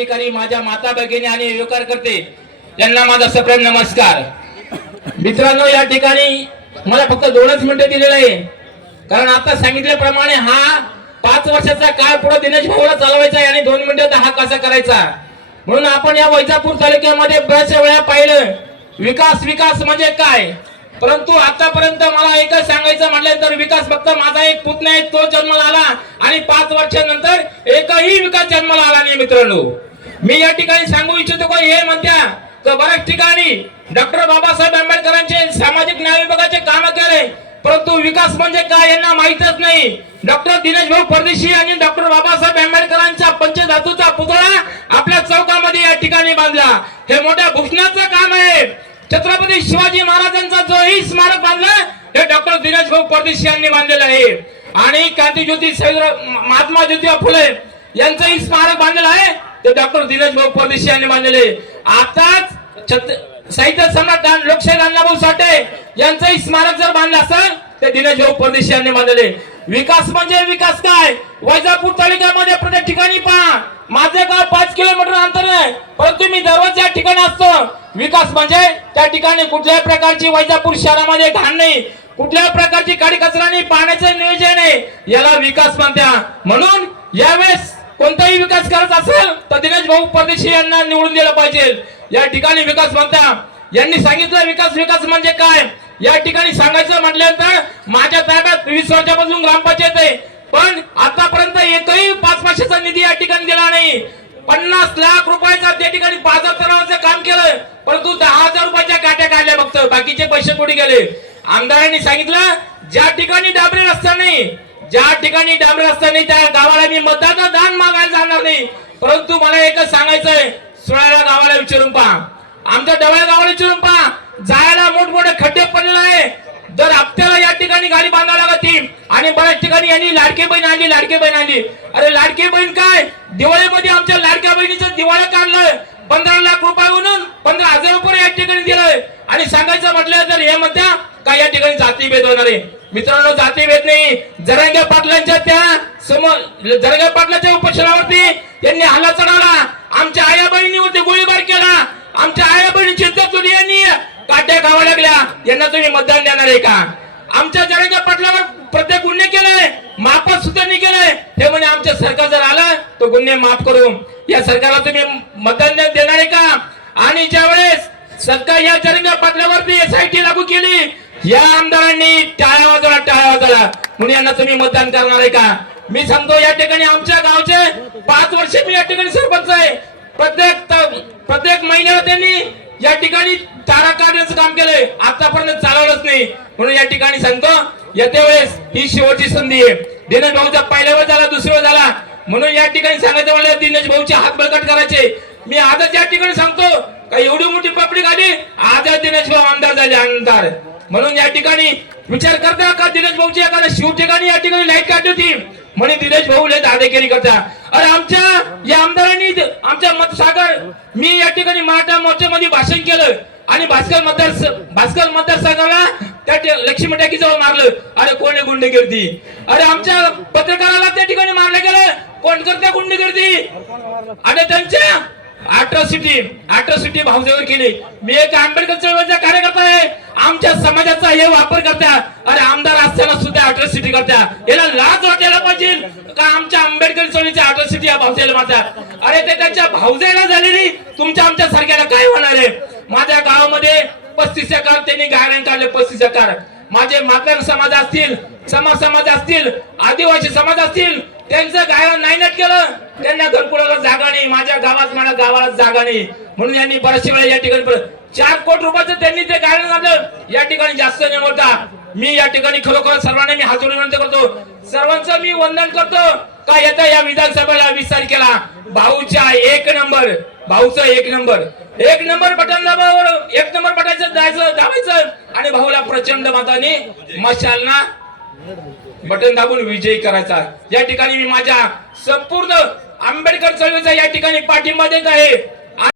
ठिकाणी माझ्या माता भगिनी आणि व्यवकार करते यांना माझा सप्रेम नमस्कार. मित्रांनो या ठिकाणी मला फक्त दोनच मिनिटं दिलेलं आहे. कारण आता सांगितल्याप्रमाणे हा पाच वर्षाचा काळ पुढे दिनेश भाऊला चालवायचा आहे आणि दोन मिनिटात हा कसा करायचा. म्हणून आपण या वैजापूर तालुक्यामध्ये बऱ्याच वेळा पाहिलं विकास विकास म्हणजे काय? परंतु आतापर्यंत मला एकच सांगायचं म्हटलं तर विकास फक्त माझा एक पुतण्या आहे तो जन्माला आला आणि पाच वर्षानंतर एकही विकास जन्माला आला नाही मित्रांनो. मी या ठिकाणी सांगू इच्छितो का हे म्हणत्या तर बऱ्याच ठिकाणी डॉक्टर बाबासाहेब आंबेडकरांचे सामाजिक न्याय विभागाचे काम केले परंतु विकास म्हणजे काय यांना माहितच नाही. डॉक्टर दिनेश भाऊ परदेशी आणि डॉक्टर बाबासाहेब आंबेडकरांचा पंचधातूचा पुतळा आपल्या चौकामध्ये या ठिकाणी बांधला. हे मोठ्या भूषणाचं काम आहे. छत्रपती शिवाजी महाराजांचा जो ही स्मारक बांधला हे डॉक्टर दिनेश भाऊ परदेशी यांनी बांधलेलं आहे. आणि क्रांती ज्योती महात्मा ज्योतिबा फुले यांचंही स्मारक बांधलेलं आहे. ते डॉक्टर दिनेश भाऊ परदेशी यांनी मानले आताच छत्र साहित्य सम्राट लोकशाही अण्णाभाऊ साठे यांचंही स्मारक जर बांधलं असेल ते दिनेश भाऊ परदेशी यांनी मानले विकास म्हणजे विकास काय? वैजापूर तालुक्यामध्ये प्रत्येक ठिकाणी पहा. माझं गाव पाच किलोमीटर अंतर आहे. परंतु मी दररोज या ठिकाणी असतो. विकास म्हणजे त्या ठिकाणी कुठल्याही प्रकारची वैजापूर शहरामध्ये घाण नाही. कुठल्याही प्रकारची काडी कचरा नाही पाण्याचं नियोजन आहे. याला विकास म्हणत्या. म्हणून यावेळेस कोणताही विकास करायचा असेल तर दिनेश भाऊ परदेशी यांना निवडून दिलं पाहिजे. या ठिकाणी विकास म्हणता यांनी सांगितलं विकास विकास म्हणजे काय? या ठिकाणी सांगायचं म्हटल्यानंतर माझ्या ताब्यात वीस वर्षापासून ग्रामपंचायत आहे. पण आतापर्यंत एकही पाच वर्षाचा निधी या ठिकाणी दिला नाही. पन्नास लाख रुपयाचा त्या ठिकाणी बाजार तलावाचं काम केलं परंतु दहा हजार रुपयाच्या काट्या काढल्या फक्त. बाकीचे पैसे कुठे गेले. आमदारांनी सांगितलं ज्या ठिकाणी डाबरे रस्ता नाही ज्या ठिकाणी डांबरे रस्ता नाही त्या गावाला मी मतदान दान मागायला जाणार नाही परंतु मला एकच सांगायचंय सुळाला गावाला विचारून पहा. आमच्या डवळ्या गावाला विचारून पहा. जायला मोठमोठे खड्डे पडलेले आहे. जर आपल्याला या ठिकाणी गाडी बांधायला लागती आणि बऱ्याच ठिकाणी यांनी लाडकी बहीण आणली लाडकी बहीण आणली. अरे लाडकी बहीण काय? दिवाळीमध्ये आमच्या लाडक्या बहिणीचं दिवाळी काढलं. पंधरा लाख रुपयावरून पंधरा हजार रुपये या ठिकाणी दिलंय आणि सांगायचं म्हटलं तर हे म्हणत्या का या ठिकाणी जातीभेद होणार आहे? मित्रांनो जातीभेद नाही. जरांग्या पाटलांच्या त्या समोर जरांग्या पाटलाच्या उपोषणावरती त्यांनी हल्ला चढवला. आमच्या आया बहिणीवरती गोळीबार केला. आमच्या आया बहिणी इज्जत यांनी काट्या खावा लागल्या. यांना तुम्ही मतदान देणार आहे का? आमच्या जरंगा पाटलावर प्रत्येक गुन्हे केलाय माफच सुद्धा नाही केलंय ते म्हणे आमच्या सरकार जर आलं तर गुन्हे माफ करू. या सरकारला तुम्ही मतदान देणार आहे का? आणि ज्यावेळेस सरकार या जरंगा पाटल्यावरती एसआयटी लागू केली या आमदारांनी टाळ्या वाजवला टाळ्या वाजवला म्हणून यांना तुम्ही मतदान करणार आहे का? मी सांगतो या ठिकाणी आमच्या गावचे पाच वर्ष मी या ठिकाणी सरपंच आहे. प्रत्येक प्रत्येक महिन्याला त्यांनी या ठिकाणी तारा काढण्याचं काम केलंय. आतापर्यंत चालवलंच नाही. म्हणून या ठिकाणी सांगतो येत्या वेळेस ही शेवटची संधी आहे. दिनेश भाऊचा पहिल्या वेळ झाला दुसऱ्या वेळ झाला. म्हणून या ठिकाणी सांगायचं म्हणलं दिनेश भाऊचे हात बळकट करायचे. मी आजच या ठिकाणी सांगतो का एवढी मोठी पब्लिक आली आजच दिनेश भाऊ आमदार झाले आमदार. म्हणून या ठिकाणी विचार करता का दिनेश भाऊची एखाद्या शिव ठिकाणी या ठिकाणी लाइट काढली होती? म्हणे दिनेश भाऊ लय दादेगिरी करता. अरे आमच्या या आमदारांनी आमच्या मतसागर मी या ठिकाणी मराठा मोर्चामध्ये भाषण केलं आणि भास्कर मतदार भास्कर मतदारसंघाला त्या लक्ष्मी टाकी जवळ मारलं. अरे कोण गुंडगिर्दी? अरे आमच्या पत्रकाराला त्या ठिकाणी मारलं गेलं. कोण करत्या गुंडगिर्दी? आणि त्यांच्या अट्रॉसिटी अट्रॉसिटी भाऊजेवर केली. मी एक आंबेडकर चळवळीचा कार्यकर्ता आहे. आमच्या समाजाचा हे वापर करत्या. अरे आमदार असताना सुद्धा अट्रॉसिटी करत्या. याला लाज वाटायला पाहिजे. का आमच्या आंबेडकर चळवळीच्या अट्रॉसिटी या भावजेला मारतात अरे ते त्यांच्या भावजेला झालेली. तुमच्या आमच्या सारख्याला काय होणार आहे? माझ्या गावामध्ये पस्तीस एकर त्यांनी गायन काढले पस्तीस एकर. माझे मातंग समाज असतील समाज समाज असतील आदिवासी समाज असतील त्यांचं गायन नायनट केलं. त्यांना घरकुलाला जागा नाही. माझ्या गावात माझ्या गावाला जागा नाही. म्हणून यांनी बऱ्याचशा वेळा या ठिकाणी चार कोटी रुपयाचं त्यांनी ते गायन घातलं या ठिकाणी जास्त निवडता मी या ठिकाणी खरोखर सर्वांनी मी हातून विनंती करतो. सर्वांचं मी वंदन करतो. का येता या विधानसभेला वीस तारखेला भाऊच्या एक नंबर. भाऊचा एक नंबर. एक नंबर बटन दाबावर एक नंबर बटायचं जायचं दाबायचं. आणि भाऊला प्रचंड मताने मशालना बटन दाबून विजयी करायचा. या ठिकाणी मी माझ्या संपूर्ण आंबेडकर चळवळीचा या ठिकाणी पाठिंबा देत आहे.